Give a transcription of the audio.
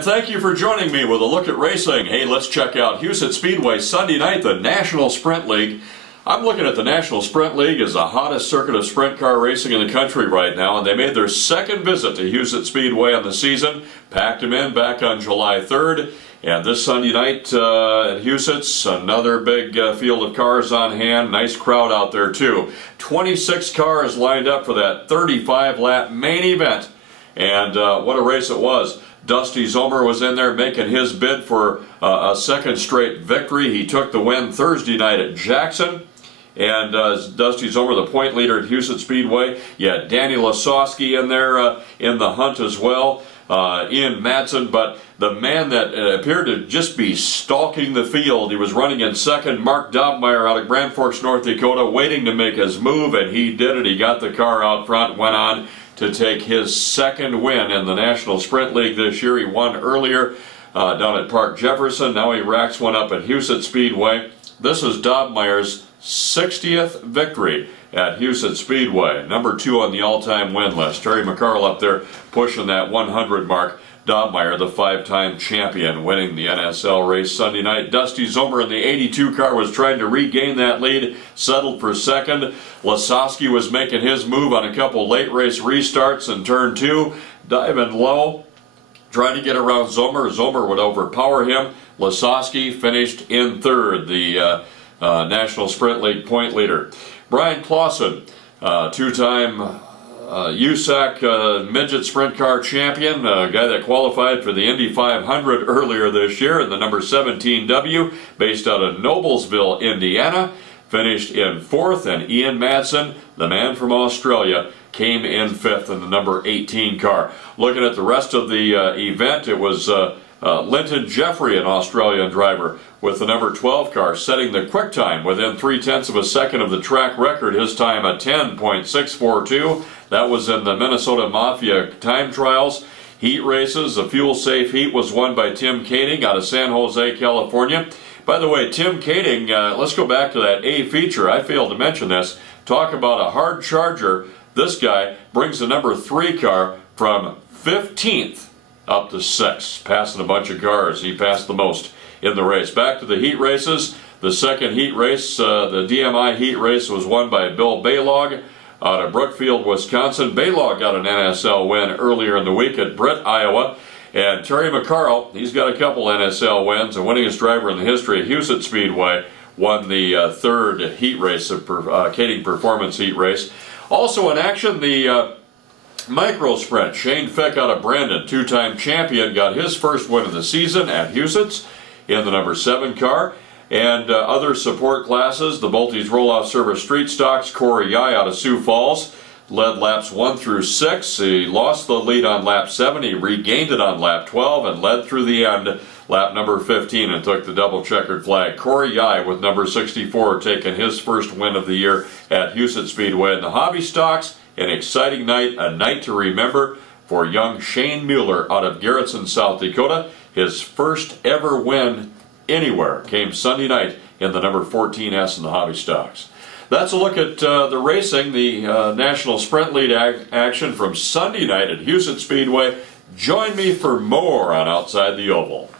And thank you for joining me with a look at racing. Hey, let's check out Huset Speedway Sunday night, the National Sprint League. I'm looking at the National Sprint League as the hottest circuit of sprint car racing in the country right now, and they made their second visit to Huset Speedway on the season, packed them in back on July 3rd, and this Sunday night at Huset's, another big field of cars on hand, nice crowd out there too. 26 cars lined up for that 35-lap main event, and what a race it was. Dusty Zomer was in there making his bid for a second straight victory. He took the win Thursday night at Jackson. And Dusty Zomer, the point leader at Huset Speedway. You had Danny Lasowski in there in the hunt as well. Ian Madsen, but the man that appeared to just be stalking the field, he was running in second, Mark Dobmeier out of Grand Forks, North Dakota, waiting to make his move, and he did it. He got the car out front, went on to take his second win in the National Sprint League this year. He won earlier down at Park Jefferson. Now he racks one up at Huset Speedway. This is Dobmeier's 60th victory at Huset Speedway. Number 2 on the all-time win list. Terry McCarl up there pushing that 100 mark. Dobmeier, the 5-time champion, winning the NSL race Sunday night. Dusty Zomer in the 82 car was trying to regain that lead, settled for second. Lasowski was making his move on a couple late race restarts in turn 2, diving low, trying to get around Zomer. Zomer would overpower him. Lasowski finished in third, the National Sprint League point leader. Brian Clausen, two-time USAC midget sprint car champion, a guy that qualified for the Indy 500 earlier this year in the number 17W, based out of Noblesville, Indiana, finished in 4th, and Ian Madsen, the man from Australia, came in 5th in the number 18 car. Looking at the rest of the event, it was Linton Jeffrey, an Australian driver, with the number 12 car, setting the quick time within 0.3 of a second of the track record, his time at 10.642. That was in the Minnesota Mafia time trials. Heat races, the fuel-safe heat was won by Tim Kading out of San Jose, California. By the way, Tim Kading, let's go back to that A feature. I failed to mention this. Talk about a hard charger. This guy brings the number 3 car from 15th up to 6th, passing a bunch of cars. He passed the most in the race. Back to the heat races. The second heat race, the DMI heat race, was won by Bill Baylog out of Brookfield, Wisconsin. Baylog got an NSL win earlier in the week at Britt, Iowa. And Terry McCarl, he's got a couple NSL wins, and winningest driver in the history of Huset Speedway, won the third heat race, the Kading Performance heat race. Also in action, the micro sprint. Shane Fick out of Brandon, two-time champion, got his first win of the season at Huset's in the number 7 car. And other support classes, the Bulties Roll-Off Service Street Stocks, Corey Yai out of Sioux Falls, led laps 1 through 6. He lost the lead on lap 7. He regained it on lap 12 and led through the end, lap number 15, and took the double checkered flag. Corey Yai with number 64 taking his first win of the year at Huset Speedway. In the hobby stocks, an exciting night, a night to remember for young Shane Mueller out of Garrettson, South Dakota. His first ever win anywhere came Sunday night in the number 14S in the hobby stocks. That's a look at the racing, the National Sprint League action from Sunday night at Huset Speedway. Join me for more on Outside the Oval.